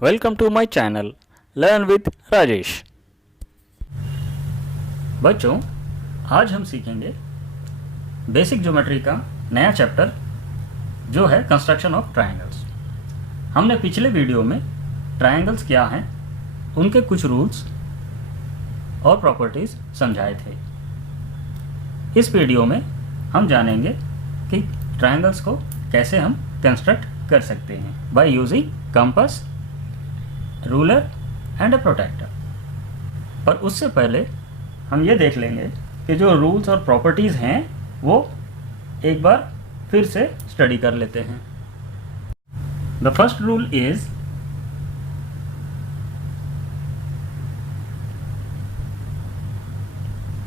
Welcome to my channel learn with Rajesh. बच्चों, आज हम सीखेंगे बेसिक ज्योमेट्री का नया चैप्टर जो है कंस्ट्रक्शन ऑफ ट्रायंगल्स। हमने पिछले वीडियो में ट्रायंगल्स क्या हैं, उनके कुछ रूल्स और प्रॉपर्टीज़ समझाए थे। इस वीडियो में हम जानेंगे कि ट्रायंगल्स को कैसे हम कंस्ट्रक्ट कर सकते हैं by using compass, ruler and a protractor. पर उससे पहले हम ये देख लेंगे कि जो रूल्स और प्रॉपर्टीज़ हैं वो एक बार फिर से स्टडी कर लेते हैं। The first rule is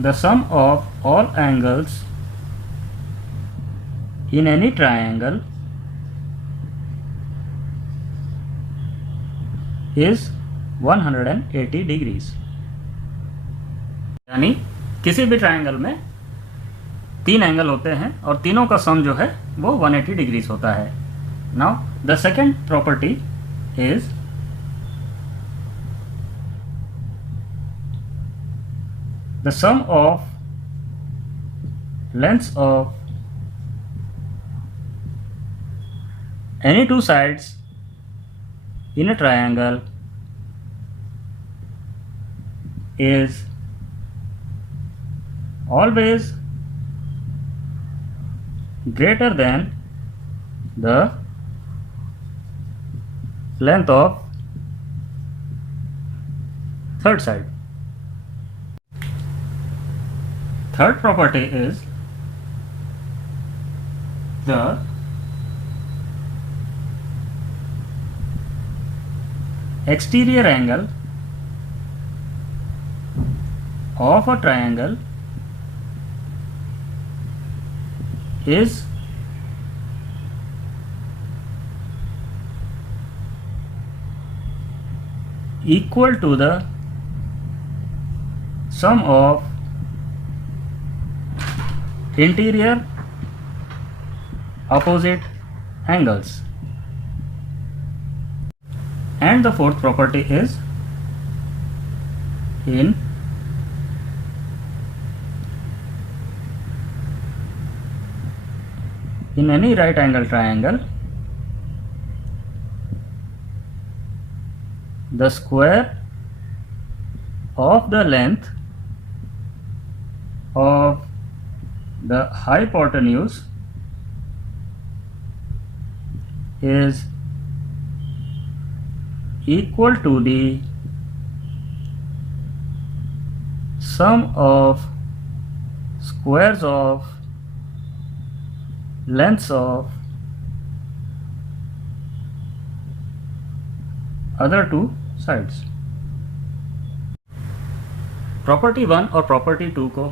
the sum of all angles in any triangle is 180 degrees. यानी किसी भी ट्रायंगल में 3 एंगल होते हैं और तीनों का सम जो है वो 180 डिग्रीज होता है। Now the second property is the sum of lengths of any two sides in a triangle is always greater than the length of third side. Third property is the exterior angle of a triangle is equal to the sum of interior opposite angles. And the fourth property is in any right angle triangle, the square of the length of the hypotenuse is equal to the sum of squares of lengths of other two sides. Property 1 और property 2 को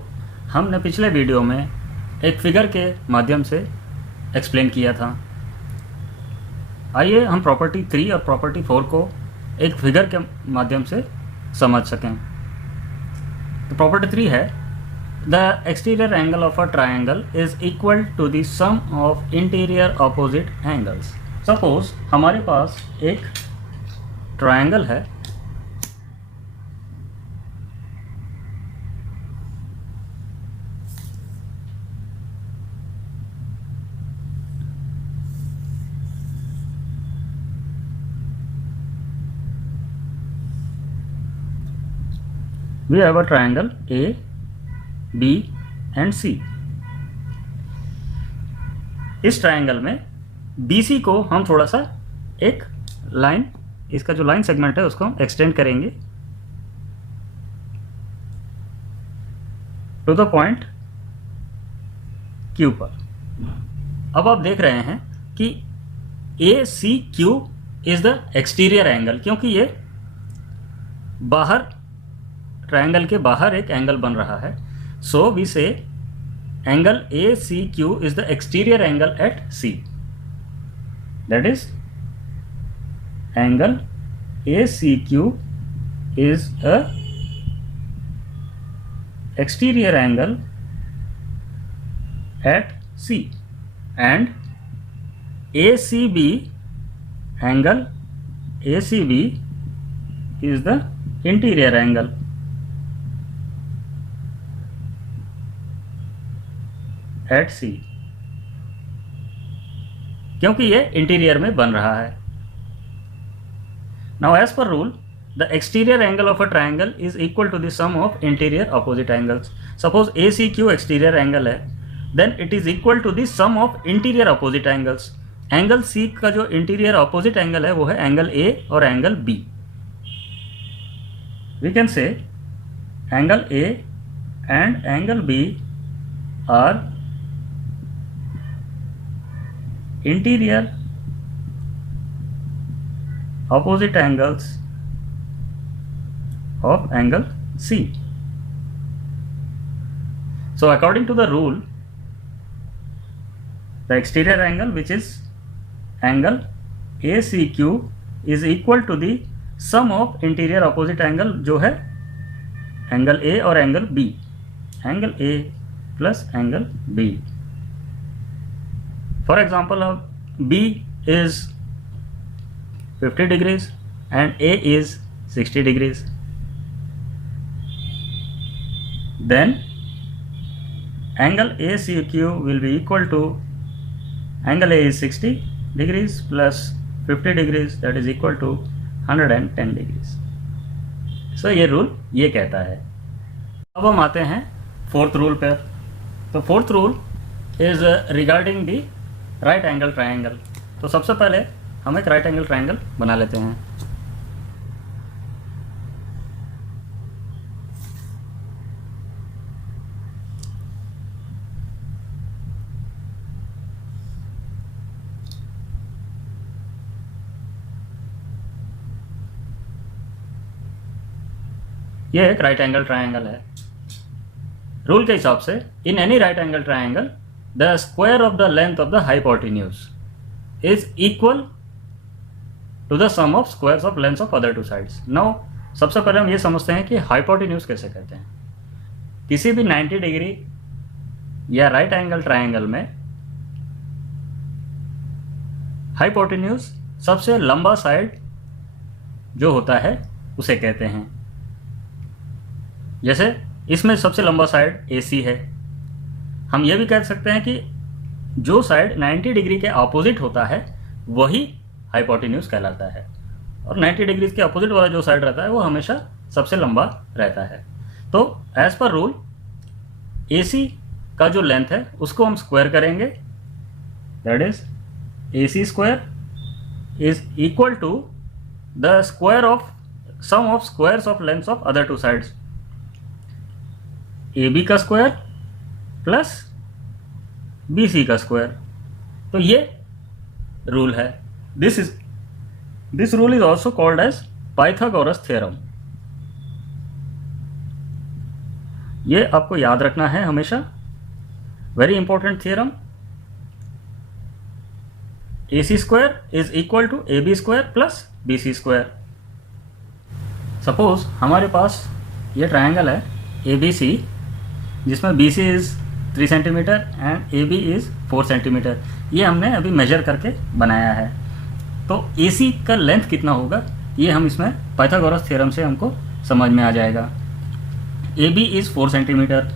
हमने पिछले video में एक figure के माध्यम से explain किया था। आइए हम प्रॉपर्टी 3 और प्रॉपर्टी 4 को एक फिगर के माध्यम से समझ सकें। तो प्रॉपर्टी 3 है the exterior angle of a triangle is equal to the sum of interior opposite angles. Suppose हमारे पास एक ट्रायंगल है, we have a triangle A, B and C। इस ट्रायंगल में BC को हम थोड़ा सा एक लाइन, इसका जो लाइन सेगमेंट है उसको हम एक्सटेंड करेंगे टू द पॉइंट Q पर। अब आप देख रहे हैं कि ACQ is the exterior angle, क्योंकि ये बाहर ट्रायंगल के बाहर एक एंगल बन रहा है। So we say angle ACQ is the exterior angle at C, that is angle ACQ is a exterior angle at C and ACB angle ACB is the interior angle at C, क्योंकि ये interior में बन रहा है। Now as per rule the exterior angle of a triangle is equal to the sum of interior opposite angles. Suppose ACQ exterior angle है, then it is equal to the sum of interior opposite angles. Angle C का जो interior opposite angle है वो है angle A और angle B। We can say angle A and angle B are interior opposite angles of angle C. So according to the rule, the exterior angle, which is angle ACQ, is equal to the sum of interior opposite angle जो है angle A और angle B, angle A plus angle B. For example, B is 50 degrees and A is 60 degrees. Then angle ACQ will be equal to angle A is 60 degrees plus 50 degrees, that is equal to 110 degrees. So ये rule ये कहता है। अब हम आते हैं fourth rule पर। तो fourth rule is regarding the right angle triangle. तो सबसे पहले हम एक राइट एंगल ट्रायंगल बना लेते हैं। ये एक राइट एंगल ट्रायंगल है। रूल के हिसाब से in any right angle triangle the square of the length of the hypotenuse is equal to the sum of squares of lengths of other two sides. Now सबसे पहले हम ये समझते हैं कि hypotenuse कैसे कहते हैं। किसी भी 90 डिग्री या राइट एंगल ट्रायंगल में hypotenuse सबसे लंबा साइड जो होता है उसे कहते हैं। जैसे इसमें सबसे लंबा साइड AC है। हम ये भी कह सकते हैं कि जो साइड 90 डिग्री के अपोजिट होता है वही हाइपोटेन्यूज कहलाता है, और 90 डिग्री के अपोजिट वाला जो साइड रहता है वो हमेशा सबसे लंबा रहता है। तो एज पर रूल AC का जो लेंथ है उसको हम स्क्वायर करेंगे, that is AC square is equal to the square of sum of squares of lengths of other two sides. AB का स्क्वायर प्लस BC का स्क्वायर। तो ये रूल है। This rule is also called as Pythagoras theorem. ये आपको याद रखना है हमेशा, very important theorem. AC square is equal to AB square plus BC square. Suppose हमारे पास ये ट्रायंगल है ABC जिसमें BC is 3 centimetre and AB is 4 centimetre. ये हमने अभी मेजर करके बनाया है। तो AC का लेंथ कितना होगा ये हम इसमें पाइथागोरस थ्योरम से हमको समझ में आ जाएगा। AB is 4 centimetre,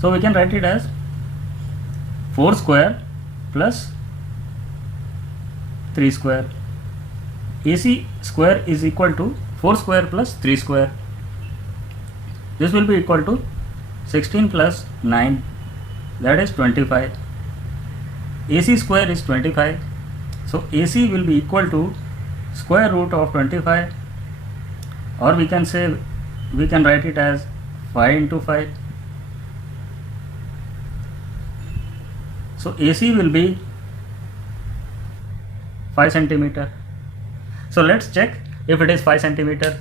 so we can write it as 4 square plus 3 square. AC square is equal to 4 square plus 3 square. This will be equal to 16 plus 9, that is 25. AC square is 25, so AC will be equal to square root of 25, or we can say, we can write it as 5 into 5. So AC will be 5 centimeter. So let's check if it is 5 centimeter.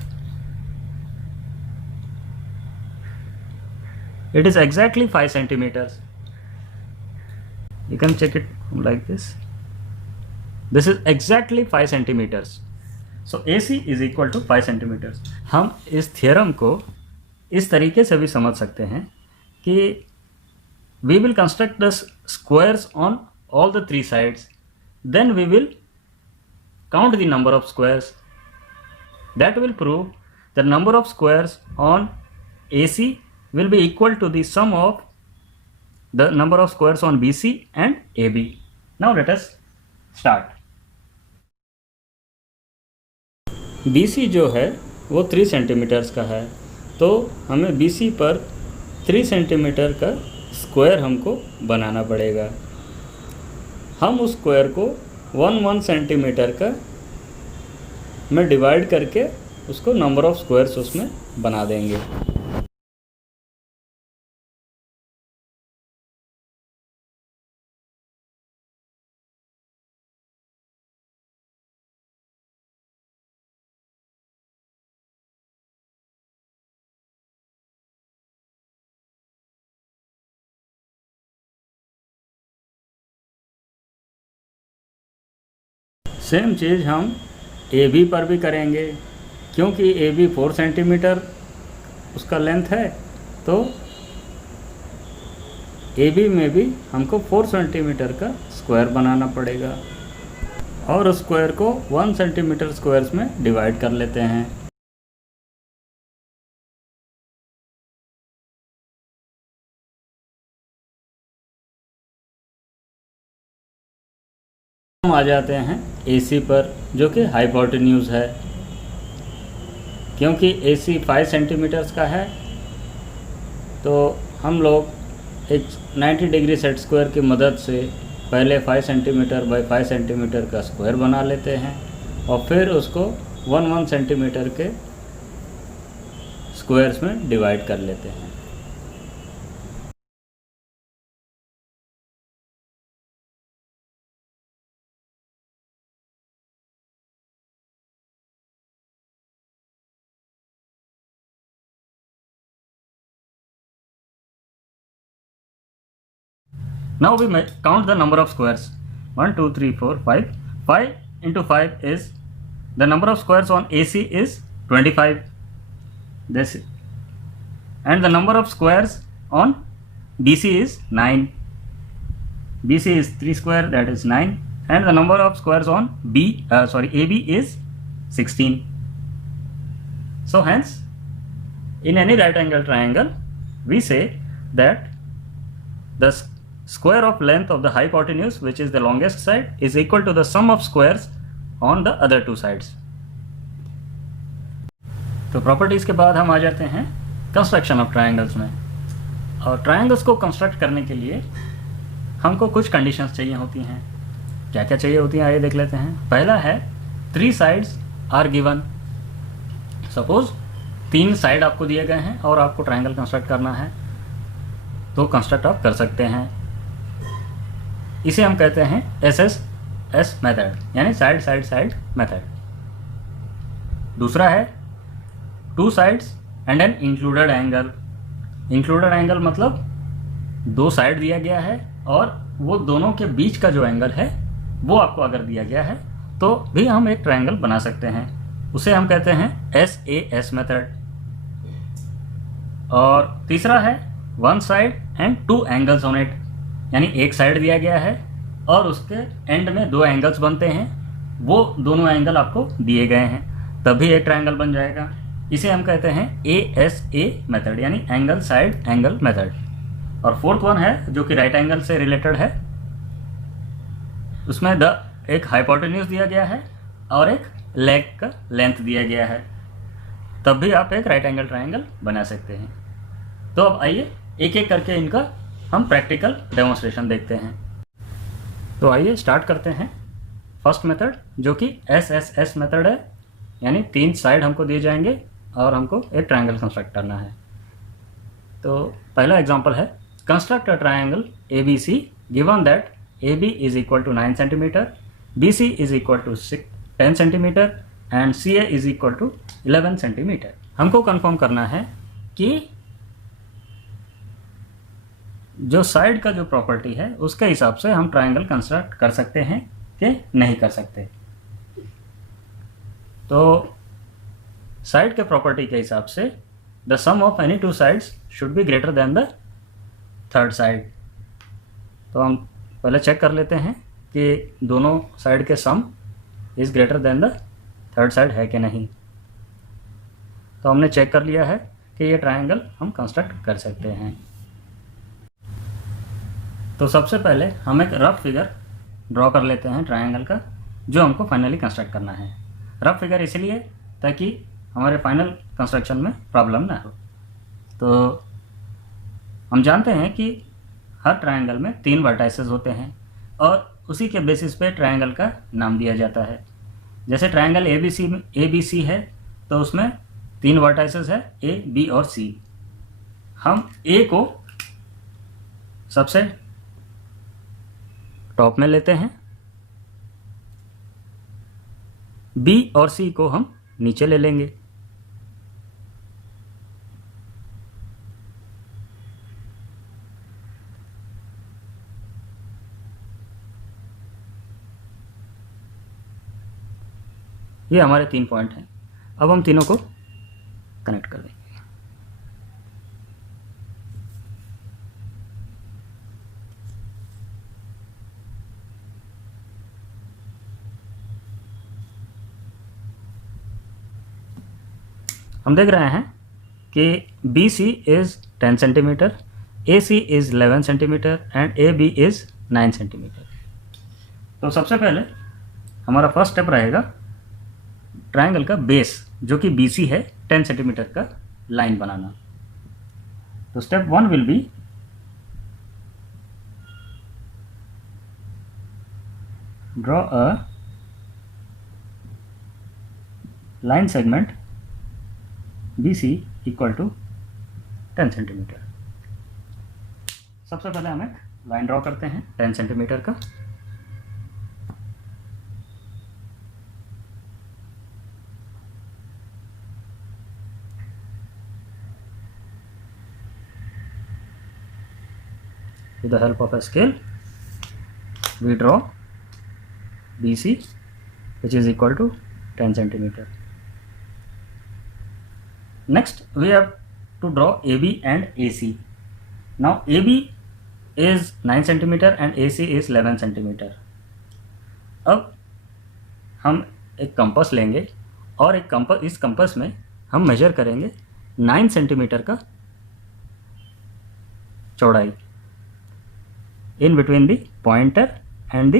It is exactly 5 centimeters. You can check it like this. This is exactly 5 centimeters. So AC is equal to 5 centimeters. हम इस theorem को इस तरीके से भी समझ सकते हैं कि we will construct the squares on all the 3 sides. Then we will count the number of squares that will prove the number of squares on AC will be equal to the sum of the number of squares on BC and AB. Now let us start. BC जो है वो 3 centimetres का है, तो हमें BC पर 3 centimetre का square हमको बनाना पड़ेगा। हम उस स्क्वायर को 1 सेंटीमीटर का में डिवाइड करके उसको नंबर ऑफ स्क्वायर्स उसमें बना देंगे। सेम चीज़ हम AB पर भी करेंगे, क्योंकि AB 4 सेंटीमीटर उसका लेंथ है, तो AB में भी हमको 4 सेंटीमीटर का स्क्वायर बनाना पड़ेगा और उस स्क्वायर को 1 सेंटीमीटर स्क्वायर्स में डिवाइड कर लेते हैं। हम आ जाते हैं AC पर, जो कि हाइपोटेन्यूज है। क्योंकि AC 5 सेंटीमीटर्स का है, तो हम लोग एक 90 डिग्री सेट स्क्वायर की मदद से पहले 5 सेंटीमीटर बाई 5 सेंटीमीटर का स्क्वायर बना लेते हैं और फिर उसको 1 सेंटीमीटर के स्क्वायर्स में डिवाइड कर लेते हैं। Now we may count the number of squares. 1, 2, 3, 4, 5. 5 into 5 is, the number of squares on AC is 25. This, and the number of squares on BC is 9. BC is 3 square, that is 9. And the number of squares on AB is 16. So hence, in any right angle triangle, we say that the square of length of the hypotenuse, which is the longest side, is equal to the sum of squares on the other two sides. तो properties के बाद हम आ जाते हैं construction of triangles में। और triangles को construct करने के लिए हमको कुछ कंडीशंस चाहिए होती हैं। क्या क्या चाहिए होती हैं, आइए देख लेते हैं। पहला है 3 sides are given. Suppose 3 side आपको दिए गए हैं और आपको ट्रायंगल कंस्ट्रक्ट करना है, तो कंस्ट्रक्ट आप कर सकते हैं। इसे हम कहते हैं SSS मेथड, यानी साइड साइड साइड मेथड। दूसरा है 2 sides and an included angle. Included angle मतलब 2 साइड दिया गया है और वो दोनों के बीच का जो एंगल है वो आपको अगर दिया गया है तो भी हम एक ट्रायंगल बना सकते हैं। उसे हम कहते हैं SAS मेथड। और तीसरा है 1 side and 2 angles on it, यानी एक साइड दिया गया है और उसके एंड में 2 एंगल्स बनते हैं, वो दोनों एंगल आपको दिए गए हैं, तभी एक ट्रायंगल बन जाएगा। इसे हम कहते हैं ASA मेथड, यानी एंगल साइड एंगल मेथड। और फोर्थ वन है जो कि राइट एंगल से रिलेटेड है, उसमें एक हाइपोटेन्यूज दिया गया है और एक लेग का लेंथ दिया गया है, तब भी आप एक राइट एंगल ट्रायंगल बना सकते हैं। तो अब आइए एक एक करके इनका हम प्रैक्टिकल डेमोन्स्ट्रेशन देखते हैं। तो आइए स्टार्ट करते हैं फर्स्ट मेथड, जो कि SSS मेथड है, यानी 3 साइड हमको दिए जाएंगे और हमको एक ट्रायंगल कंस्ट्रक्ट करना है। तो पहला एग्जांपल है, construct a triangle ABC given that AB is equal to 9 centimetre, BC is equal to 10 centimetre and CA is equal to 11 centimetre. हमको कंफर्म करना है कि जो साइड का जो प्रॉपर्टी है उसके हिसाब से हम ट्रायंगल कंस्ट्रक्ट कर सकते हैं कि नहीं कर सकते। तो साइड के प्रॉपर्टी के हिसाब से the sum of any 2 sides should be greater than the third side. तो हम पहले चेक कर लेते हैं कि दोनों साइड के सम is greater than the third side है कि नहीं। तो हमने चेक कर लिया है कि ये ट्रायंगल हम कंस्ट्रक्ट कर सकते हैं। तो सबसे पहले हम एक रफ फिगर ड्रॉ कर लेते हैं ट्रायंगल का, जो हमको फाइनली कंस्ट्रक्ट करना है। रफ फिगर इसलिए ताकि हमारे फाइनल कंस्ट्रक्शन में प्रॉब्लम ना हो। तो हम जानते हैं कि हर ट्रायंगल में 3 वर्टाइसेस होते हैं और उसी के बेसिस पे ट्रायंगल का नाम दिया जाता है। जैसे ट्रायंगल ABC है तो उसमें 3 वर्टाइसेस है, A, B और C। हम A को सबसे टॉप में लेते हैं, B और C को हम नीचे ले लेंगे। ये हमारे 3 पॉइंट हैं। अब हम तीनों को कनेक्ट कर देंगे। हम देख रहे हैं कि BC is 10 centimetre, AC is 11 centimetre and AB is 9 centimetre. तो सबसे पहले हमारा फर्स्ट स्टेप रहेगा ट्रायंगल का बेस, जो कि BC है, 10 सेंटीमीटर का लाइन बनाना। तो step 1 will be draw a line segment BC equal to 10 centimetre. सबसे पहले हम एक लाइन ड्रॉ करते हैं 10 सेंटीमीटर का। With the help of a scale, we draw BC, which is equal to 10 centimeter. Next, we have to draw AB and AC. Now, AB is 9 centimeter and AC is 11 centimeter. अब हम एक compass लेंगे और इस compass में हम major करेंगे 9 centimetre का चौड़ाई in between the pointer and the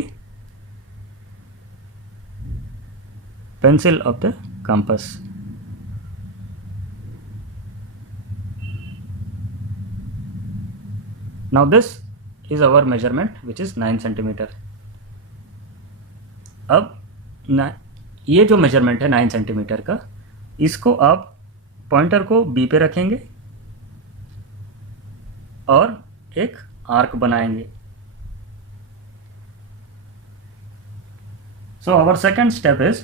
pencil of the compass. Now this is our measurement, which is 9 centimeter. अब ये जो मेजरमेंट है 9 सेंटीमीटर का, इसको आप पॉइंटर को B पे रखेंगे और एक आर्क बनाएंगे। So our second step is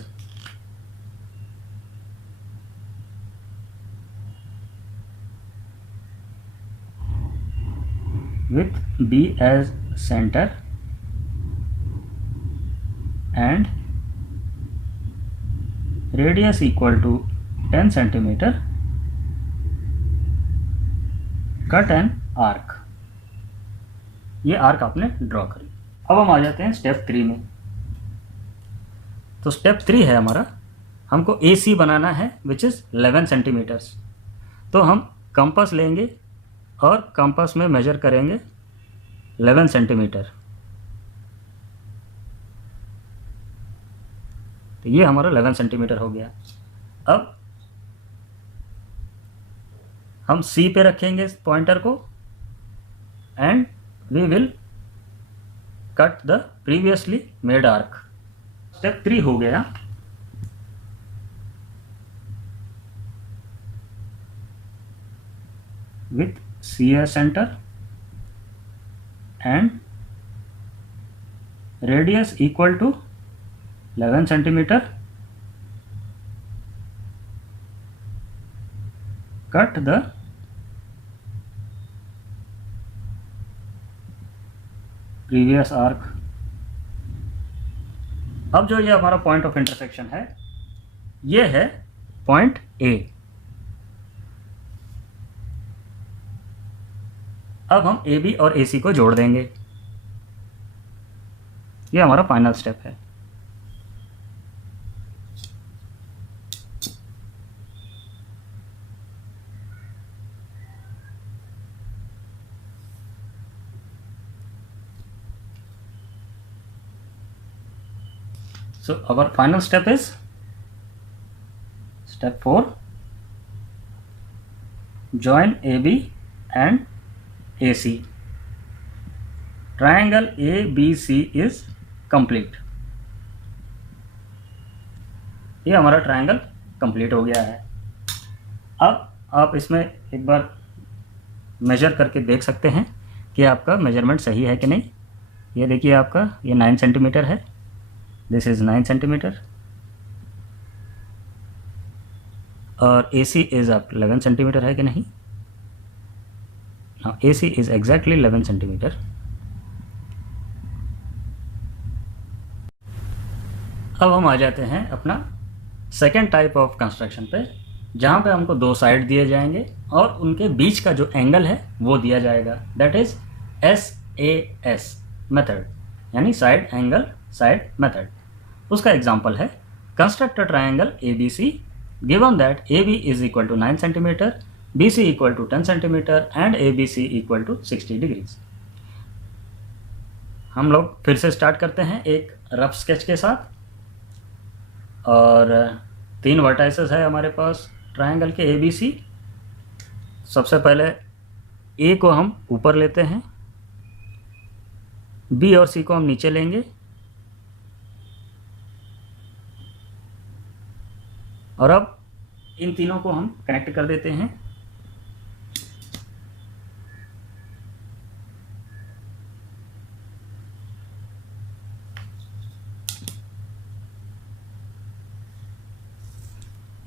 with B as center and radius equal to 10 centimeter, cut an arc। ये आर्क आपने ड्रॉ करी। अब हम आ जाते हैं स्टेप 3 में। तो स्टेप 3 है हमारा, हमको AC बनाना है विच इज़ 11 सेंटीमीटर्स। तो हम कंपास लेंगे और कंपास में मेजर करेंगे 11 सेंटीमीटर। तो ये हमारा 11 सेंटीमीटर हो गया। अब हम C पे रखेंगे पॉइंटर को and we will cut the previously made arc. Step 3 हो गया। With C as center and radius equal to 11 centimeter, cut the previous arc। अब जो ये हमारा पॉइंट ऑफ इंटरसेक्शन है, ये है पॉइंट A। अब हम AB और AC को जोड़ देंगे। ये हमारा फाइनल स्टेप है। So our final step is step 4. Join AB and AC. Triangle ABC is complete. ये हमारा ट्रायंगल कंप्लीट हो गया है। अब आप इसमें एक बार मेजर करके देख सकते हैं कि आपका मेजरमेंट सही है कि नहीं। ये देखिए आपका ये 9 सेंटीमीटर है, दिस इज़ 9 सेंटीमीटर, और AC इज़ आप 11 सेंटीमीटर है कि नहीं। Now AC is exactly 11 centimetre. अब हम आ जाते हैं अपना सेकेंड टाइप ऑफ कंस्ट्रक्शन पे, जहाँ पे हमको दो साइड दिए जाएंगे और उनके बीच का जो एंगल है वो दिया जाएगा, दैट इज SAS मेथड, यानी साइड एंगल साइड मेथड। उसका एग्जांपल है construct a triangle ABC given that AB is equal to 9 centimetre, BC equal to 10 centimetre and ABC equal to 60 degrees. हम लोग फिर से स्टार्ट करते हैं एक रफ स्केच के साथ, और 3 वर्टाइसेस है हमारे पास ट्रायंगल के ABC। सबसे पहले A को हम ऊपर लेते हैं, B और C को हम नीचे लेंगे, और अब इन तीनों को हम कनेक्ट कर देते हैं।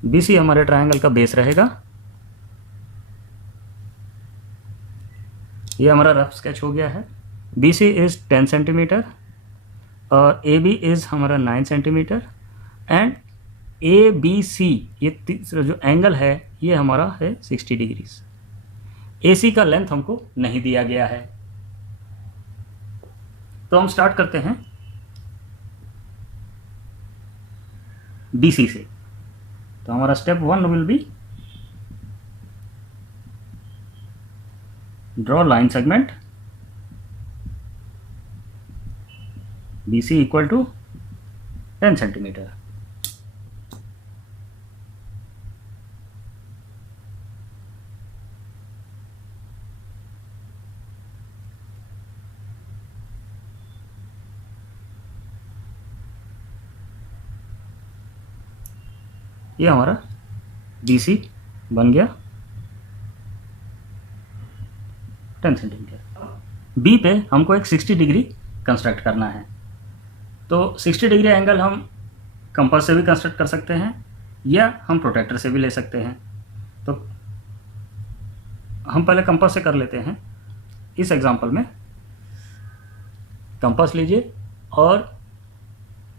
BC हमारे ट्रायंगल का बेस रहेगा। ये हमारा रफ स्केच हो गया है। BC इज़ 10 सेंटीमीटर और AB इज़ हमारा 9 सेंटीमीटर एंड ABC ये तीसरा जो एंगल है ये हमारा है 60 डिग्रीज। AC का लेंथ हमको नहीं दिया गया है, तो हम स्टार्ट करते हैं BC से। तो हमारा step 1 will be draw line segment BC equal to 10 centimetre. ये हमारा BC बन गया 10 सेंटीमीटर। B पे हमको एक 60 डिग्री कंस्ट्रक्ट करना है, तो 60 डिग्री एंगल हम कंपास से भी कंस्ट्रक्ट कर सकते हैं या हम प्रोट्रैक्टर से भी ले सकते हैं। तो हम पहले कंपास से कर लेते हैं। इस एग्जांपल में कंपास लीजिए और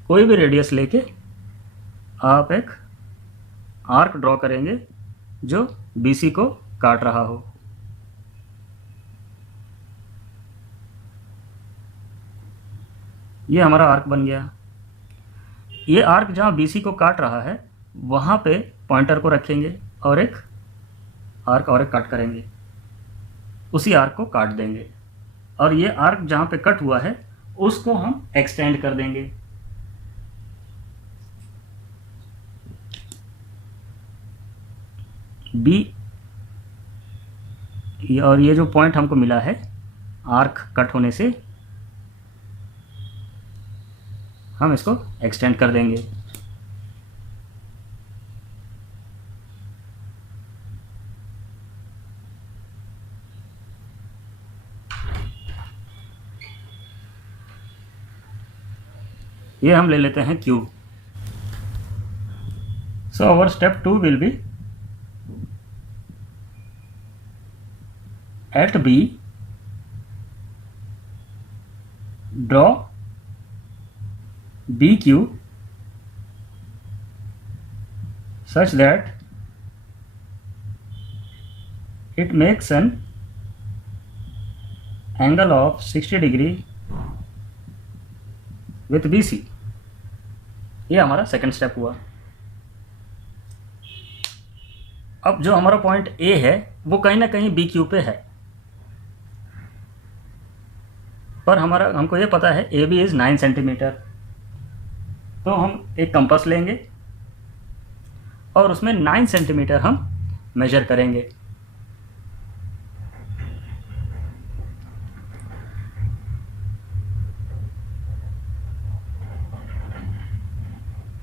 कोई भी रेडियस लेके आप एक आर्क ड्रॉ करेंगे जो BC को काट रहा हो। ये हमारा आर्क बन गया। ये आर्क जहाँ BC को काट रहा है वहाँ पे पॉइंटर को रखेंगे और एक आर्क और एक कट करेंगे, उसी आर्क को काट देंगे, और ये आर्क जहाँ पे कट हुआ है उसको हम एक्सटेंड कर देंगे। B और ये जो पॉइंट हमको मिला है आर्क कट होने से, हम इसको एक्सटेंड कर देंगे। ये हम ले लेते हैं cube. So our step 2 will be at B draw BQ such that it makes an angle of 60 degree with BC। ये हमारा सेकंड स्टेप हुआ। अब जो हमारा पॉइंट A है वो कहीं ना कहीं BQ पे है, पर हमको ये पता है AB इज़ 9 सेंटीमीटर, तो हम एक कंपास लेंगे और उसमें 9 सेंटीमीटर हम मेजर करेंगे।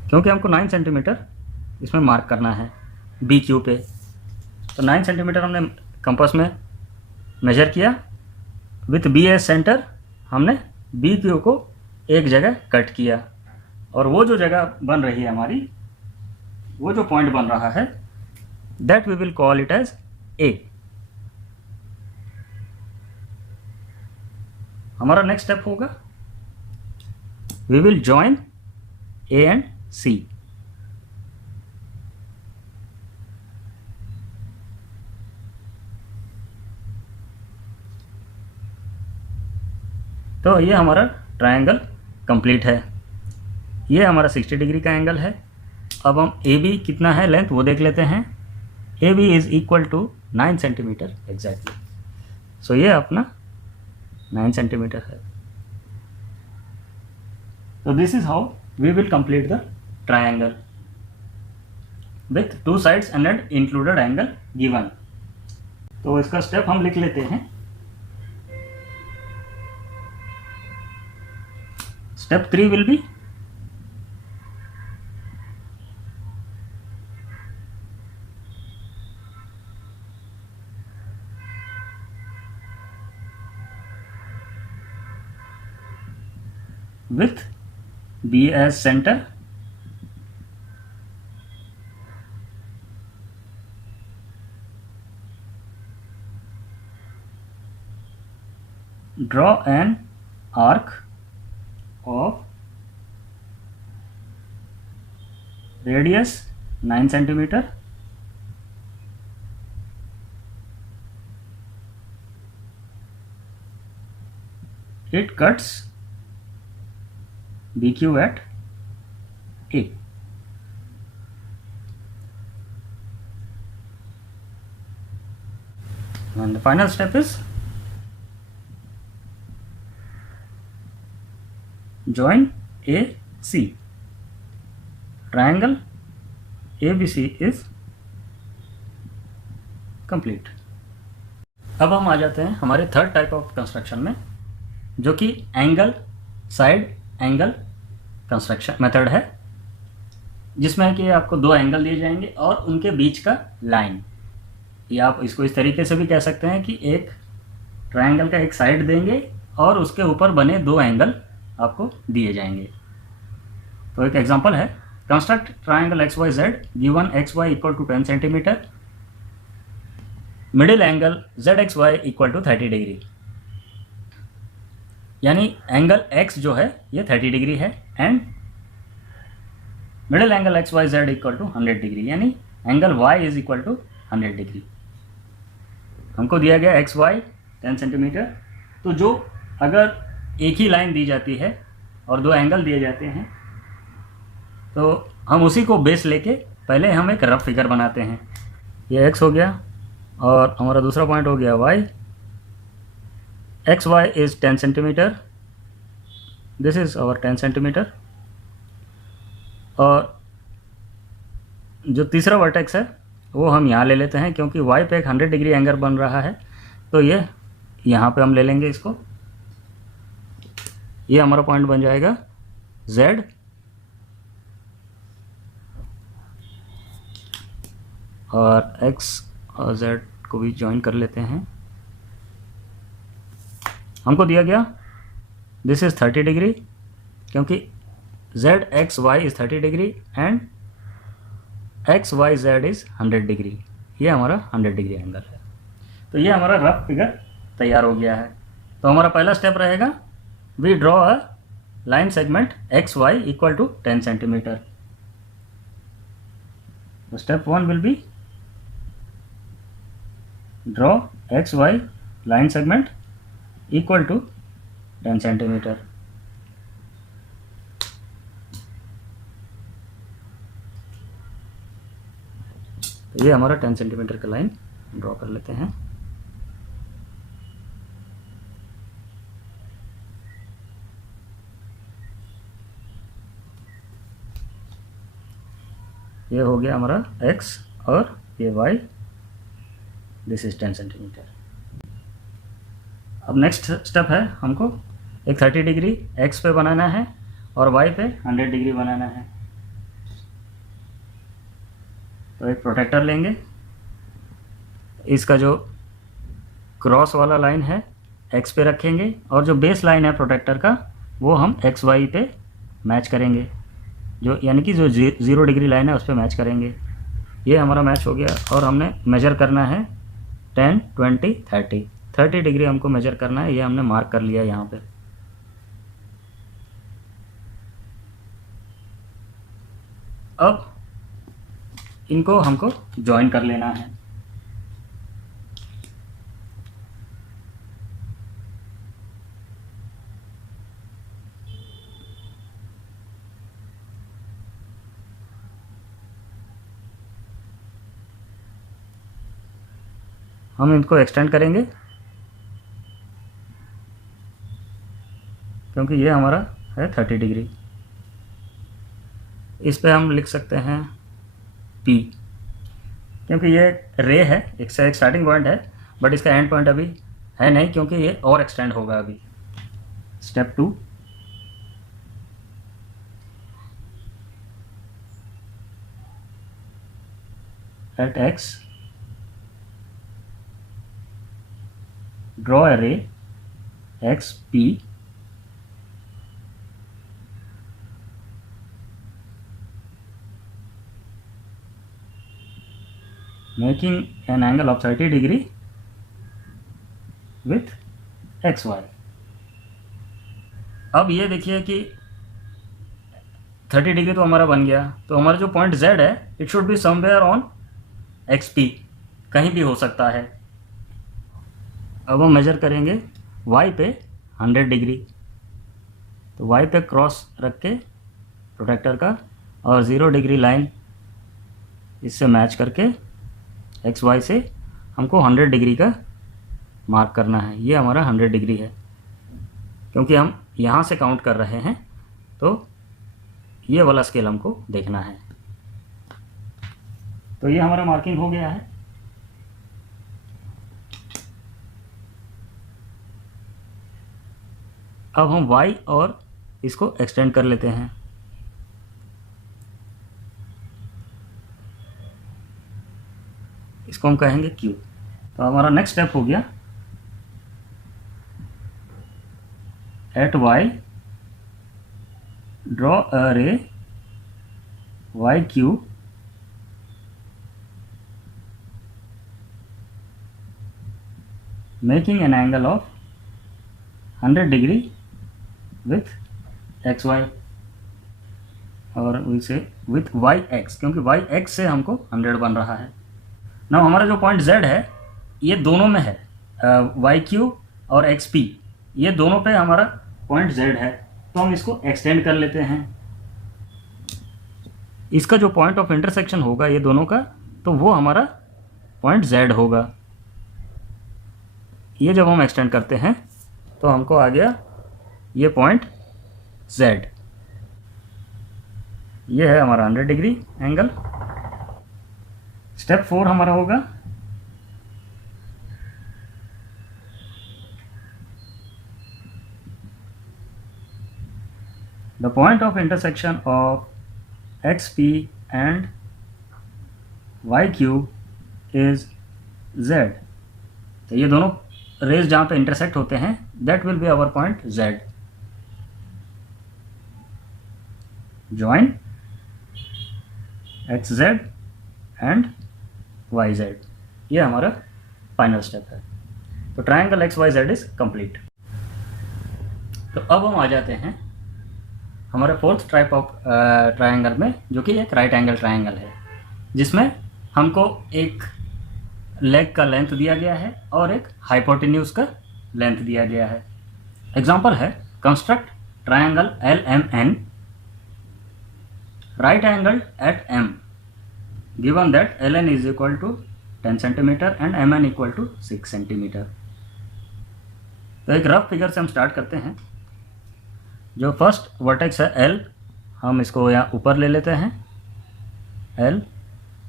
क्योंकि हमको 9 सेंटीमीटर इसमें मार्क करना है बी क्यू पे, तो 9 सेंटीमीटर हमने कंपास में मेजर किया। विथ बी एस सेंटर हमने बी क्यू को एक जगह कट किया, और वो जो जगह बन रही है हमारी, वो जो पॉइंट बन रहा है, that we will call it as A. हमारा नेक्स्ट स्टेप होगा, we will join A and C. तो ये हमारा ट्रायंगल कंप्लीट है। ये हमारा 60 डिग्री का एंगल है। अब हम ए बी कितना है लेंथ वो देख लेते हैं। A B is equal to 9 centimetre exactly. So ये अपना 9 सेंटीमीटर है। तो this is how we will complete the triangle with 2 sides and an included angle given. तो इसका स्टेप हम लिख लेते हैं। Step 3 will be with B as center, draw an arc of radius 9 centimeter, it cuts BQ at A. And the final step is join AC. Triangle ABC is complete. अब हम आ जाते हैं हमारे थर्ड टाइप ऑफ कंस्ट्रक्शन में, जो कि angle side angle construction method है, जिसमें कि आपको 2 एंगल दिए जाएंगे और उनके बीच का लाइन, या आप इसको इस तरीके से भी कह सकते हैं कि एक ट्रायंगल का एक साइड देंगे और उसके ऊपर बने 2 एंगल आपको दिए जाएंगे। तो एक एग्जांपल है, construct triangle X Y Z given X Y equal to 10 centimetre, middle angle Z X Y equal to 30 degree. यानी एंगल x जो है ये 30 डिग्री है and middle angle X Y Z equal to 100 degree, यानी angle y is equal to 100 degree. हमको दिया गया x Y 10 centimetre. तो जो अगर एक ही लाइन दी जाती है और 2 एंगल दिए जाते हैं, तो हम उसी को बेस लेके पहले हम एक रफ फिगर बनाते हैं। ये x हो गया और हमारा दूसरा पॉइंट हो गया y। X Y is 10 centimetre, this is our 10 centimetre. और जो तीसरा वर्टेक्स है वो हम यहाँ ले लेते हैं, क्योंकि y पे एक 100 डिग्री एंगल बन रहा है, तो ये यहाँ पे हम ले लेंगे इसको। ये हमारा पॉइंट बन जाएगा z, और x और z को भी ज्वाइन कर लेते हैं। हमको दिया गया दिस इज 30 डिग्री, क्योंकि z x y is 30 degree and x y z is 100 degree. ये हमारा 100 डिग्री एंगल है। तो ये हमारा रफ फिगर तैयार हो गया है। तो हमारा पहला स्टेप रहेगा, we draw a line segment X Y equal to 10 centimetre. तो step 1 will be draw X Y line segment equal to 10 centimetre. तो ये हमारा 10 सेंटीमीटर का लाइन ड्रॉ कर लेते हैं। ये हो गया हमारा x और ये y, दिस इज 10 सेंटीमीटर। अब नेक्स्ट स्टेप है, हमको एक 30 डिग्री x पे बनाना है और y पे 100 डिग्री बनाना है। तो एक प्रोटेक्टर लेंगे, इसका जो क्रॉस वाला लाइन है x पे रखेंगे और जो बेस लाइन है प्रोटेक्टर का वो हम xy पे मैच करेंगे, जो यानी कि जो 0 डिग्री लाइन है उस पर मैच करेंगे। ये हमारा मैच हो गया और हमने मेजर करना है 10, 20, 30 डिग्री हमको मेजर करना है। ये हमने मार्क कर लिया यहाँ पे। अब इनको हमको ज्वाइन कर लेना है। हम इनको एक्सटेंड करेंगे क्योंकि ये हमारा है 30 डिग्री। इस पे हम लिख सकते हैं P, क्योंकि ये रे है, एक स्टार्टिंग पॉइंट है बट इसका एंड पॉइंट अभी है नहीं, क्योंकि ये और एक्सटेंड होगा अभी। Step 2, at x draw a ray XP making an angle of 30 degree with XY। अब ये देखिए कि 30 डिग्री तो हमारा बन गया, तो हमारा जो पॉइंट Z है it should be somewhere on XP, कहीं भी हो सकता है। अब हम मेजर करेंगे y पे 100 डिग्री, तो y पे क्रॉस रख के प्रोटेक्टर का और 0 डिग्री लाइन इससे मैच करके XY से हमको 100 डिग्री का मार्क करना है। ये हमारा 100 डिग्री है, क्योंकि हम यहाँ से काउंट कर रहे हैं तो ये वाला स्केल हमको देखना है। तो ये हमारा मार्किंग हो गया है। अब हम y और इसको एक्सटेंड कर लेते हैं। इसको हम कहेंगे Q। तो हमारा नेक्स्ट स्टेप हो गया, एट y ड्रॉ अ रे YQ making an angle of 100 degree with XY और उसे विथ YX, क्योंकि YX से हमको 100 बन रहा है ना। हमारा जो पॉइंट Z है ये दोनों में है, YQ और XP ये दोनों पे हमारा पॉइंट Z है, तो हम इसको एक्सटेंड कर लेते हैं। इसका जो पॉइंट ऑफ इंटरसेक्शन होगा ये दोनों का, तो वो हमारा पॉइंट Z होगा। ये जब हम एक्सटेंड करते हैं तो हमको आ गया ये पॉइंट Z। ये है हमारा 100 डिग्री एंगल। स्टेप 4 हमारा होगा, the point of intersection of XP and YQ is Z। तो ये दोनों रेज जहाँ पे इंटरसेक्ट होते हैं that will be our point Z। Join XZ and YZ, ये हमारा फाइनल स्टेप है। तो ट्रायंगल XYZ इज कंप्लीट। तो अब हम आ जाते हैं हमारे फोर्थ टाइप ऑफ ट्रायंगल में, जो कि एक राइट एंगल ट्रायंगल है, जिसमें हमको एक लेग का लेंथ दिया गया है और एक हाइपोटेन्यूज का लेंथ दिया गया है। एग्जांपल है, construct triangle LMN right angle at M given that ln is equal to 10 cm and mn equal to 6 cm। तो एक रफ फिगर से हम स्टार्ट करते हैं। जो फर्स्ट वर्टेक्स है L, हम इसको यहाँ ऊपर ले लेते हैं L,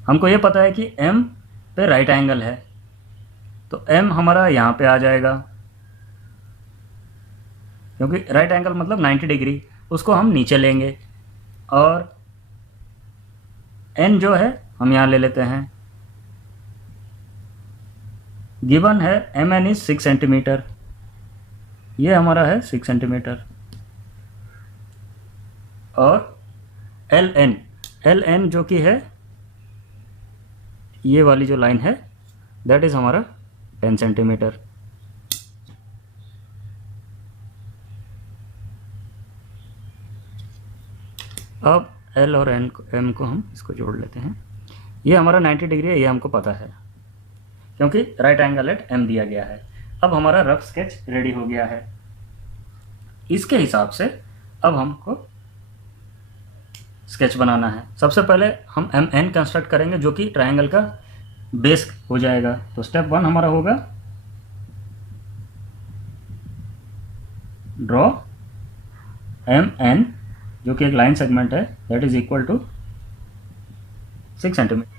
हमको ये पता है कि M पे राइट एंगल है, तो M हमारा यहाँ पे आ जाएगा, क्योंकि राइट एंगल मतलब 90 डिग्री, उसको हम नीचे लेंगे। और N जो है हम यहाँ ले लेते हैं, गिवन है MN इज 6 सेंटीमीटर, ये हमारा है 6 सेंटीमीटर। और LN जो कि है ये वाली जो लाइन है, दैट इज़ हमारा 10 सेंटीमीटर। अब L और M को हम इसको जोड़ लेते हैं। ये हमारा 90 डिग्री है, ये हमको पता है क्योंकि राइट एंगल एट M दिया गया है। अब हमारा रफ स्केच रेडी हो गया है। इसके हिसाब से अब हमको स्केच बनाना है। सबसे पहले हम MN कंस्ट्रक्ट करेंगे जो कि ट्रायंगल का बेस हो जाएगा। तो स्टेप 1 हमारा होगा ड्रॉ MN जो कि एक लाइन सेगमेंट है, that is equal to 6 centimetre.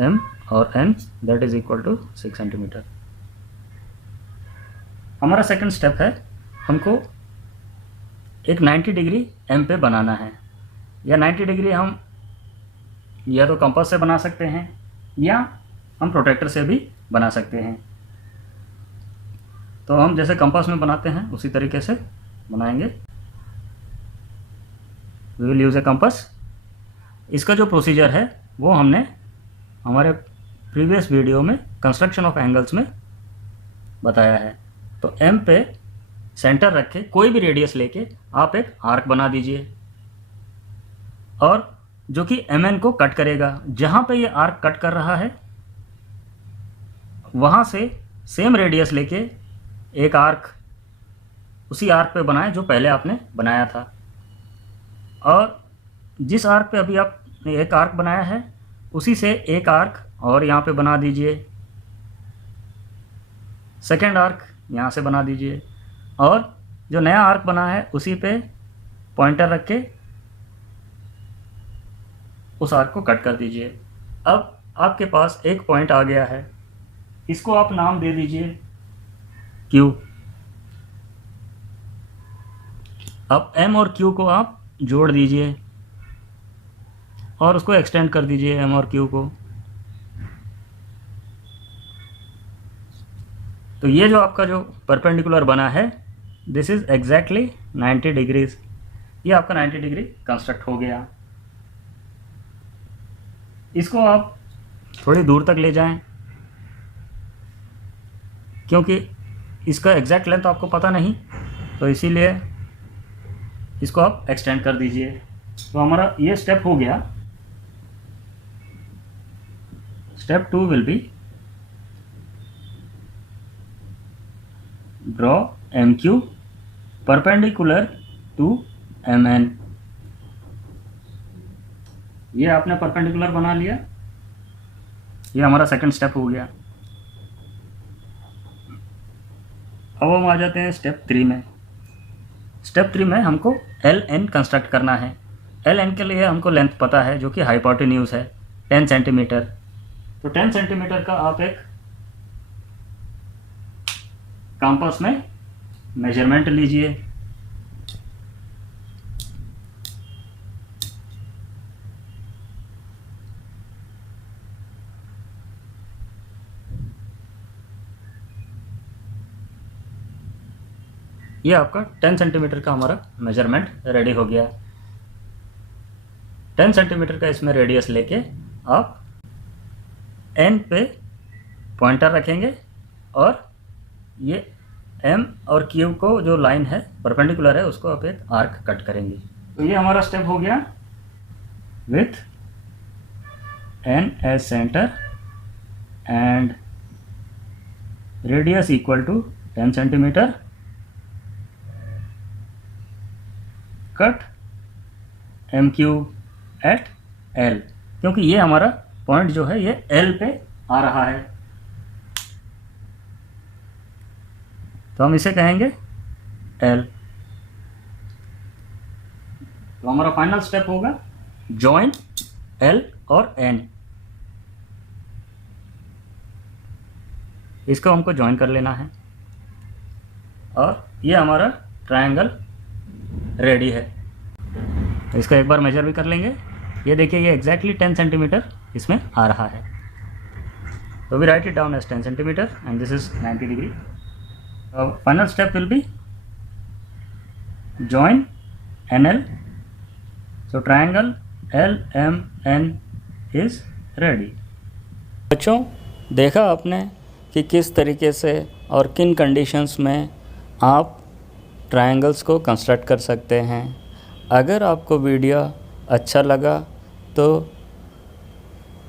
M और N that is equal to 6 centimetre. हमारा सेकंड स्टेप है, हमको एक 90 डिग्री M पे बनाना है। या 90 डिग्री हम या तो कंपास से बना सकते हैं या हम प्रोट्रैक्टर से भी बना सकते हैं। तो हम जैसे कंपास में बनाते हैं उसी तरीके से बनाएंगे। We will use a compass. इसका जो प्रोसीजर है वो हमने हमारे प्रीवियस वीडियो में कंस्ट्रक्शन ऑफ एंगल्स में बताया है। तो M पे सेंटर रख के कोई भी रेडियस लेके आप एक आर्क बना दीजिए, और जो कि MN को कट करेगा। जहाँ पे ये आर्क कट कर रहा है वहाँ से सेम रेडियस लेके एक आर्क उसी आर्क पे बनाएं जो पहले आपने बनाया था। और जिस आर्क पे अभी आपने एक आर्क बनाया है उसी से एक आर्क और यहाँ पे बना दीजिए, सेकेंड आर्क यहाँ से बना दीजिए, और जो नया आर्क बना है उसी पे पॉइंटर रख के उस आर्क को कट कर दीजिए। अब आपके पास एक पॉइंट आ गया है, इसको आप नाम दे दीजिए Q। अब M और Q को आप जोड़ दीजिए और उसको एक्सटेंड कर दीजिए M और Q को। तो ये जो आपका जो परपेंडिकुलर बना है दिस इज एग्जैक्टली 90 डिग्रीज। ये आपका 90 डिग्री कंस्ट्रक्ट हो गया। इसको आप थोड़ी दूर तक ले जाएं, क्योंकि इसका एग्जैक्ट लेंथ आपको पता नहीं, तो इसीलिए इसको आप एक्सटेंड कर दीजिए। तो हमारा ये स्टेप हो गया। Step 2 will be draw MQ perpendicular to MN। ये आपने परपेंडिकुलर बना लिया, ये हमारा सेकंड स्टेप हो गया। अब हम आ जाते हैं स्टेप 3 में। स्टेप 3 में हमको LN कंस्ट्रक्ट करना है। LN के लिए हमको लेंथ पता है जो कि हाइपोटेन्यूज है 10 सेंटीमीटर। तो 10 सेंटीमीटर का आप एक कंपास में मेजरमेंट लीजिए। ये आपका 10 सेंटीमीटर का हमारा मेजरमेंट रेडी हो गया। 10 सेंटीमीटर का इसमें रेडियस लेके आप N पे पॉइंटर रखेंगे और ये M और Q को जो लाइन है परपेंडिकुलर है उसको आप एक आर्क कट करेंगे। तो ये हमारा स्टेप हो गया with N as centre and radius equal to 10 centimetre, cut MQ at L, क्योंकि ये हमारा पॉइंट जो है ये L पे आ रहा है। तो हम इसे कहेंगे L। तो हमारा फाइनल स्टेप होगा जॉइन L और N। इसको हमको ज्वाइन कर लेना है और ये हमारा ट्रायंगल रेडी है। इसको एक बार मेजर भी कर लेंगे। ये देखिए ये एग्जैक्टली 10 सेंटीमीटर इसमें आ रहा है। तो we write it down as 10 centimetre and this is 90 degree. Final step will be join NL। so triangle LMN is ready। बच्चों देखा आपने कि किस तरीके से और किन कंडीशंस में आप ट्रायंगल्स को कंस्ट्रक्ट कर सकते हैं। अगर आपको वीडियो अच्छा लगा तो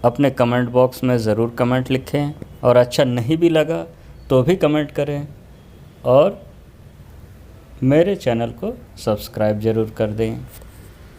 अपने कमेंट बॉक्स में ज़रूर कमेंट लिखें, और अच्छा नहीं भी लगा तो भी कमेंट करें, और मेरे चैनल को सब्सक्राइब ज़रूर कर दें।